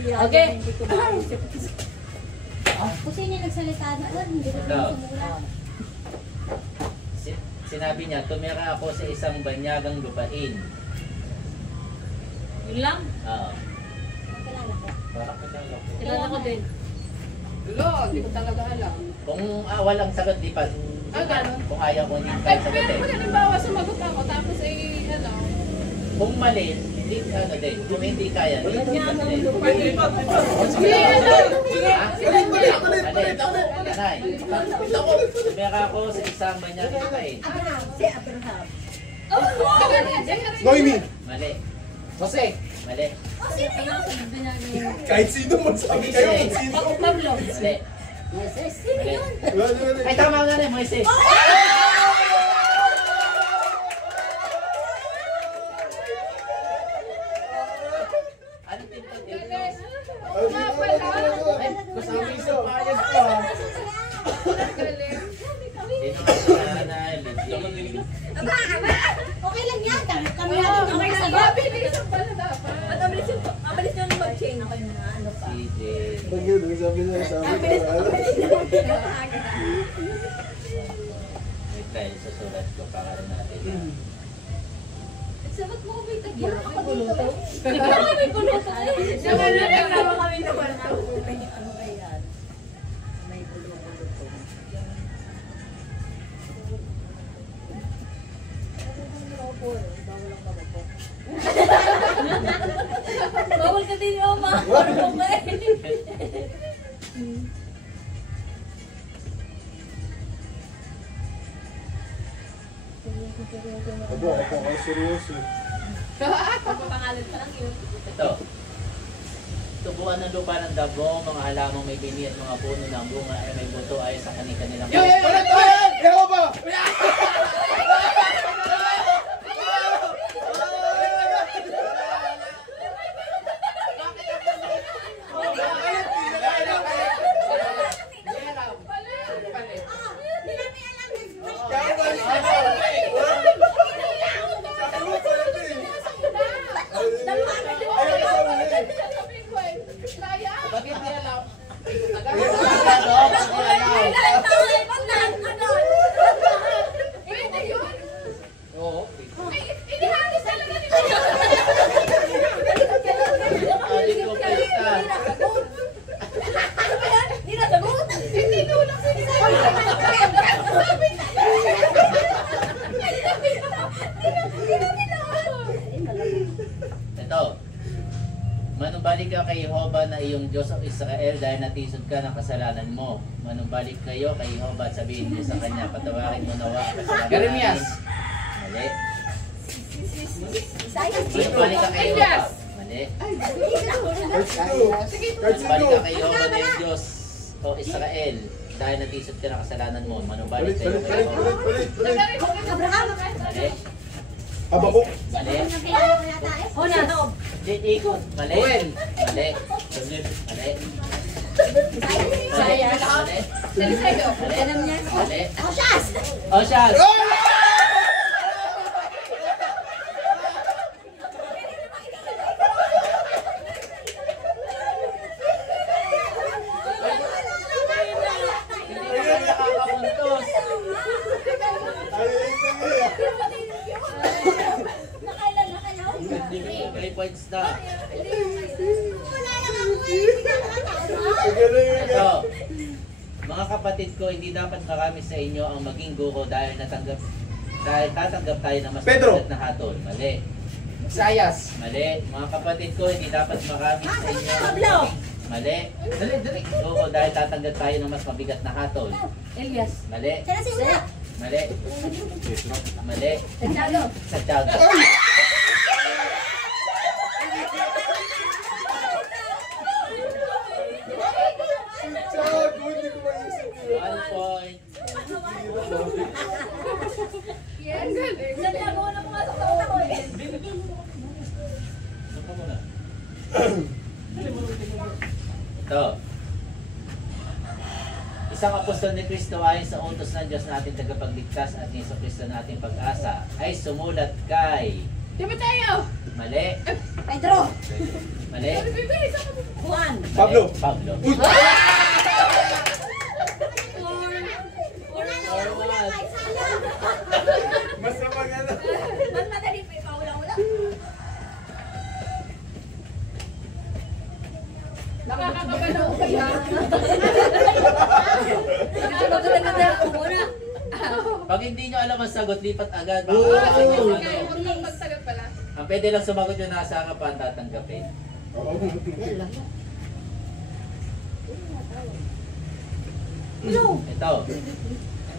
Okay. Kung sino yung nagsalita doon, hindi ko sumula. Sinabi niya, tumira ako sa isang banyagang lupain. Yun lang? Oo. Kilala ko din. Lo, hindi ko talaga alam. Kung walang sagot, di pa. Ganun. Kung ayaw ko, hindi Ay, tayo pero sagutin. kung halimbawa sumagot ako, tapos ano. Kung mali, hindi din. Kung hindi kaya, hindi din. Sige, ano? Tumira ako sa isang banyagang lupain. Si Abraham. Noemi. Mali. Jose. Mali. Sino yun? Kahit sino magsabi kayo kung sino. Pablo. Mali. Sino yun? Ay, tama nga na, Moises. Ano tinto dito? Ay, gusto mo isa payag ko. Sino nga sa nanay? Okay lang yan. Kami natin yung mga sagot. Mabilisan pala dapat. Mabilis nyo na mag-change. CJ. Sabi na. Wait tayo, susulat ko para natin. Sabat mo may tagyan. Ako dito. May kuluto. Naman kami naman. Ano kaya? May bulo-bulo to. Bawal ka din yung ma. Abo, ako seryoso. Pangalan pa lang yun. Ito. Tubuan ng lupa ng dabo, mga halamang may bini at mga puno ng bunga ay may buto ay sa kanilang Yehova! Bakit di alam? Pwede yun. Oo. Inihagis talaga ni Adik ko pesta. Hindi tulong Ito. Manumbalik ka kay Jehovah na iyong Diyos o Israel dahil natisod ka ng kasalanan mo. Manumbalik kayo kay Jehovah at sabihin mo sa kanya, patawarin mo nawa ang kasalanan Jeremias. Mali. Sayang. Manumbalik ka kay Jehovah. Mali. Manumbalik ka kay Jehovah na iyong Diyos o Israel dahil natisod ka ng kasalanan mo. Manumbalik kayo kay Jehovah. Abraham. Mali. Abako. Mali. O na, noob. Ikot. Mali. Mali. Mali. Sayang. Mali. Alam niya. Mali. Oshas! Oshas! Hindi ka nakakapuntos. Nakailan na kayo? 3 points na. Wala lang ako eh. Ito. Mga kapatid ko, hindi dapat marami sa inyo ang maging guro dahil tatanggap tayo ng mas Pedro. mabigat na hatol. Mali. Sayas. Mali. Mga kapatid ko, hindi dapat marami sa inyo ang Pablo. Mali. Dali. Guro dahil tatanggap tayo ng mas mabigat na hatol. Elias. Mali. Siya na si Una. Mali. Mali. Santiago. Santiago. Santiago, hindi ko maisip yun. 1 point. Yes, galing. Santiago na pumasok sa utak ko eh. Saan mo na? Ito. Isang apostol ni Kristo ayon sa utos ng Diyos natin tagapagligtas at ni Kristo nating pag-asa ay sumulat kay Timoteo! Mali. Pedro. Mali. Bibilis ako. Juan. Mali. Pablo. Pablo. Uy! Wala kay Saya. Basta pag ano. Mas madali pa ipaulang-ulang. Nakakabagano ko kaya. Nakakabagano ako muna. Pag hindi nyo alam ang sagot, lipat agad. Oo. Baka kasi yung Okay, ano. huwag kang magsagot pala. Ang pwede lang sumagot yung nasa harapan, tatanggapin. Oo. Ito.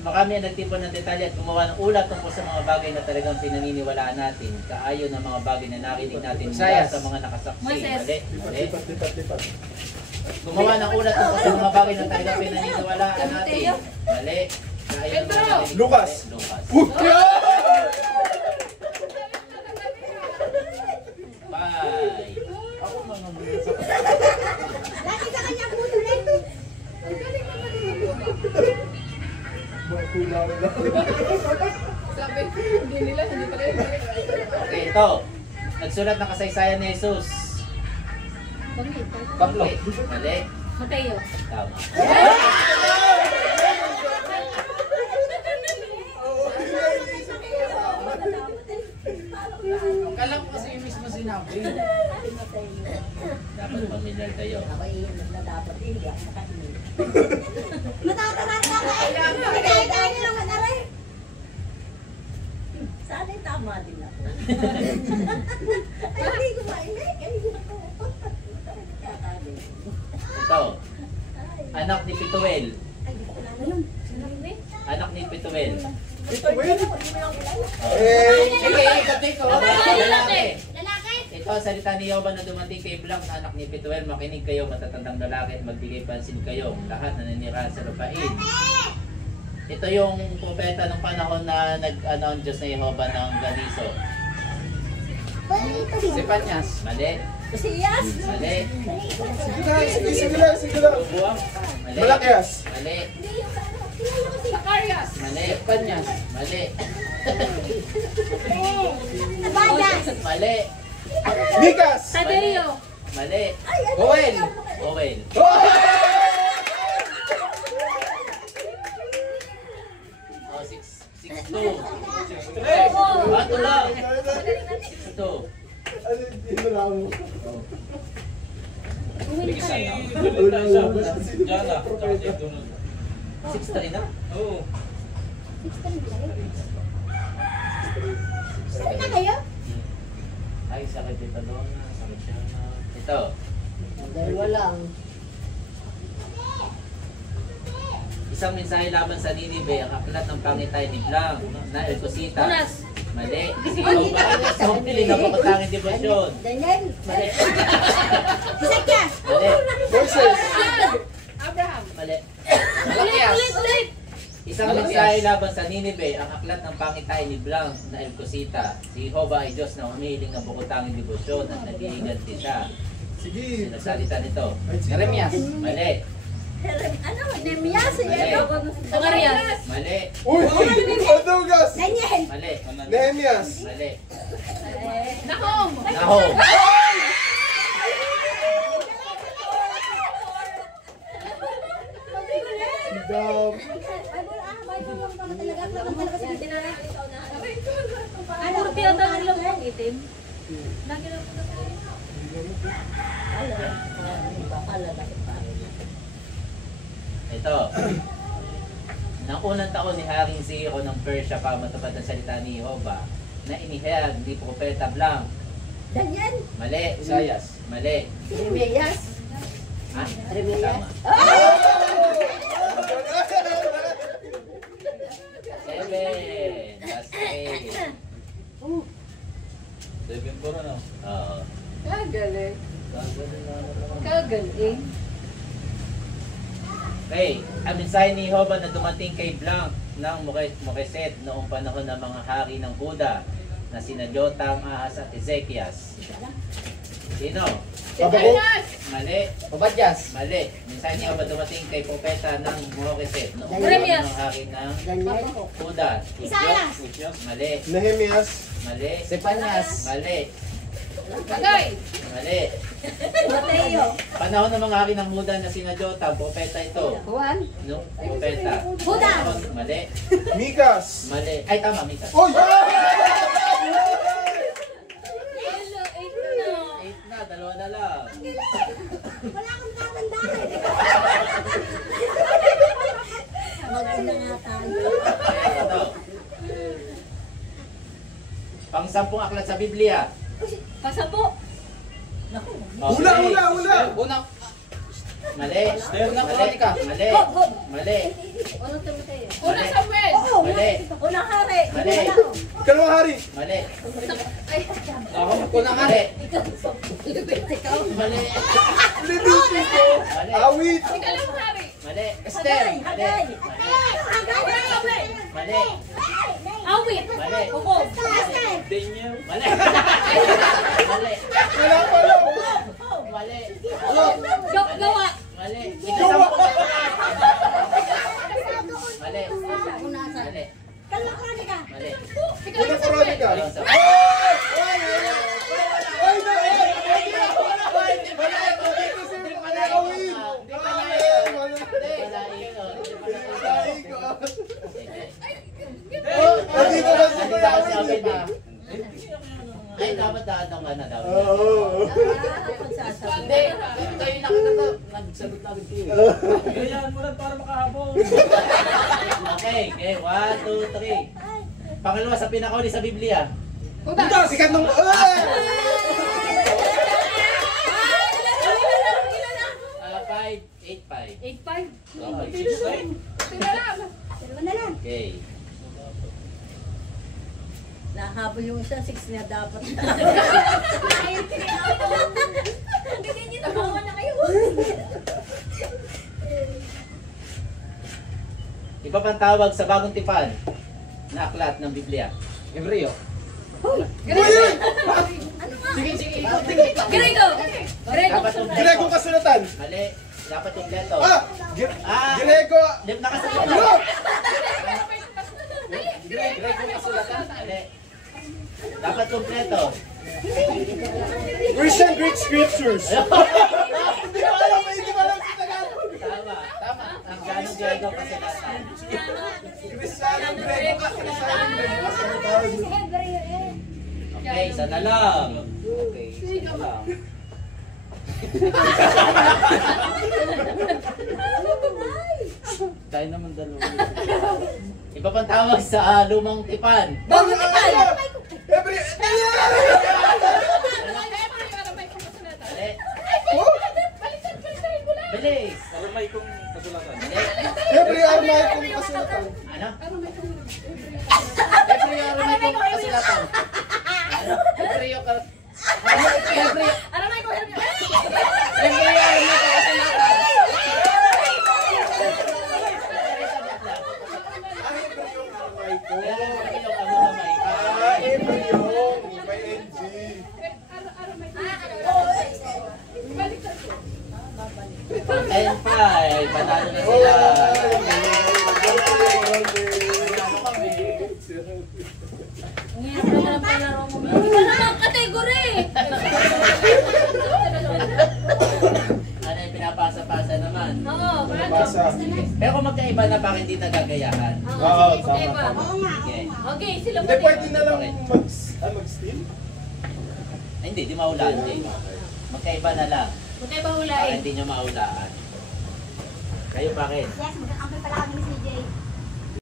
Marami ang nagtipon ng detalye at gumawa ng ulat tungkol sa mga bagay na talagang pinaniniwalaan natin. Kaayon ng mga bagay na narinig natin mula Sayas. sa mga nakasaksi. Moises. Mali. Mali. Lipat, lipat, lipat. Gumawa ng ulat tungkol sa mga bagay na talagang pinaniniwalaan natin. Mali. Kaayon ng mga narinig. Lucas. Lucas. Uy! Bye. Ako mga muna sa Lagi sa kanya puno nito. Ang galing naman yung mga kulang na. Sabi, hindi nila, hindi pala yun. Okay, ito. Nagsulat ng kasaysayan ni Jesus. Pablo. Mali. Mateo. Tama. Kala ko kasi yung mismo sinabi. Dapat familiar kayo. Natatamaan ka kayo. Nakikita niyo naman aray. Sana tama din ako. Ay, hindi ko mainig. Ay, hindi ko. Ito. Anak ni Pituel. Ay, hindi ko kilala yun. Anak ni Pituel. Ito, wait. Sige, ikatay ko. Lalaki. Lalaki. Ito ang salita ni Yoba na dumating kay Blanc na anak ni Pituel. Makinig kayo, matatandang lalaki at magbigay pansin kayo. Lahat na nanirahan sa lupain. Ito yung propeta ng panahon na nag-ano ang Diyos na Yehova ng ganiso. Si Panyas. Mali. Siyas. Mali. Sige na, sige lang, sige lang. Buwang. Mali. Malakyas. Mali. Hindi yung sa ano. Kilala ko si Zacarias! Mali. Panyas. Mali. Tabayas. Mali. Mikas. Tadeo. Mali. Ay, ano? Joel. Owel. Oh, 6-2. Bato lang. 6-2. Ano, hindi mo lang. Uwin ka. Jana. 6-3 na? Oo. Saan na kayo? Ay, sakit dito doon. Sakit siya na. Ito. Dalawa lang. Isang mensahe laban sa Ninive, ang aklat ng pangitay ni Blanc na El Cosita. Unas. Mali. Ikaw ba? Sa piling na pagkatanging debosyon. Daniel. Mali. Isakyas. Mali. Moses. Abraham! Mali. Ulit. Isang mensahe laban sa Ninive, ang aklat ng pangitay ni Blanc na El Cosita. Si Jehovah ay Diyos na humihiling ng bukutanging debosyon at nag-iiganti siya. Sige. Sinasalita nito. Jeremias. Mali. Ano? Nemias. Mali. Zacarias. Mali. Uy! Odugas. Daniel. Mali. Nehemias. Mali. Nahom! Nahum. Dam. Bible lang naman talaga. Aklat lang talaga sa tinara. Ano? Kurti ang tanong lang yung itim. Lagi lang po na Ito. Nang unang taon ni Haring Zero ng Persia para matupad ang salita ni Jehovah na inihayag ni Propeta Blanc. Daniel. Mali. Isayas. Mali. Nemias. Ha? Jeremias. Tama. 7. Last 8. 7-4 ano? Oo. Kagaling. Gagawin na naman. Kagaling. Okay. Ang mensahe ni Jehovah na dumating kay Blanc ng Mokeset noong panahon ng mga hari ng Huda na sina Jotam, Ahaz at Ezekias. Sino? Babako. Yes! Mali. Obadyas. Mali. Minsan niya ba dumating kay propeta ng Moreset? No? Jeremias. Ng hari ng Daniel. Judas. Isayas. Mali. Nehemias. Mali. Sepanyas. Mali. Agay. Mali. Mateo. Panahon ng mga hari ng Juda na sina Jotam, propeta ito. Juan. No? Propeta. Judas. Mali. Mikas. Mali. Ay, tama, Mika. Oy! Hello, 8 na. 8 na, dalawa na lang. Wala akong tatandaan. Mag-ina nga tayo. Ito. Pang-sampung aklat sa Biblia. Pasapo. Okay. Una. Mali. Unang Mali. Kronika. Mali. Mali. Unang Timoteo. Unang Samuel. Mali. Unang hari. Mali. Ikalawang hari. Mali. Ay, Unang hari. Mali. Levitico. Mali. Awit. Ikalawang hari. Mali. Esther. Mali. Mali. awit. Mali. Upo. Mali. Mali. Wala pa lang. Mali. Gawa. Mali. Ikasampung. Mali. Unasan. Mali. Kalakronika. Mali. Unang Kronika. Dalawang sampung. Ay, Hindi ko kasi Awit na. Ay, dapat daadang ka na daw. Oo. Hindi. Ito yung nakatato. Nagsagot na agad kayo. Okay, okay. 1, 2, 3. Pangalawa sa pinakauli sa Biblia. Puta, sikat nung... 5, 8, 5. 8-5. Sila lang. Dalawa na lang. Okay. Nahabol yung isa, 6 na dapat. Bigyan niyo na bawa na kayo. Iba pang tawag sa bagong tipan na aklat ng Biblia. Hebreo. Sige, sige. Grego. Dapat yung Grego kasulatan. Mali. Dapat yung leto. Grego. Lip nakasagot na. Grego kasulatan. Mali. Dapat kompleto. Christian Greek Scriptures. Hindi ko alam sa Tagalog. Tama. Tama. Ang ganong Grego kasulatan. Christian Grego kasulatan. Si Hebreo eh. Okay, isa na lang. Okay, isa na lang. Tayo naman dalawa. Iba pang tawag sa lumang tipan. Bagong tipan. Hebreo. Mali. Bilis. Hebreo Aramaic kung kasulatan. Ano? Hebreo Aramaic kung kasulatan. Ano? Hebreo ka... Ano? Hebreo... Aramay ko. Hebreo Aramaic kung kasulatan. Hebreo ka muna, Mike. Hebreo. May NG. Ayun pa, panalo na sila. Ang hirap naman ang palaro mo. Ito naman kategory. Ano yung pinapasa-pasa naman? Oo. Basa. Pero kung magkaiba na, bakit hindi nagagayahan? Oo, Okay tama. ba? Okay. Okay, sila Hindi, pa pwede na lang mag-steal. Ay, hindi, di maulaan. Hindi. Magkaiba na lang. Magkaiba Para hulain. hindi nyo maulaan. Kayo bakit? Yes, magkakampay pala kami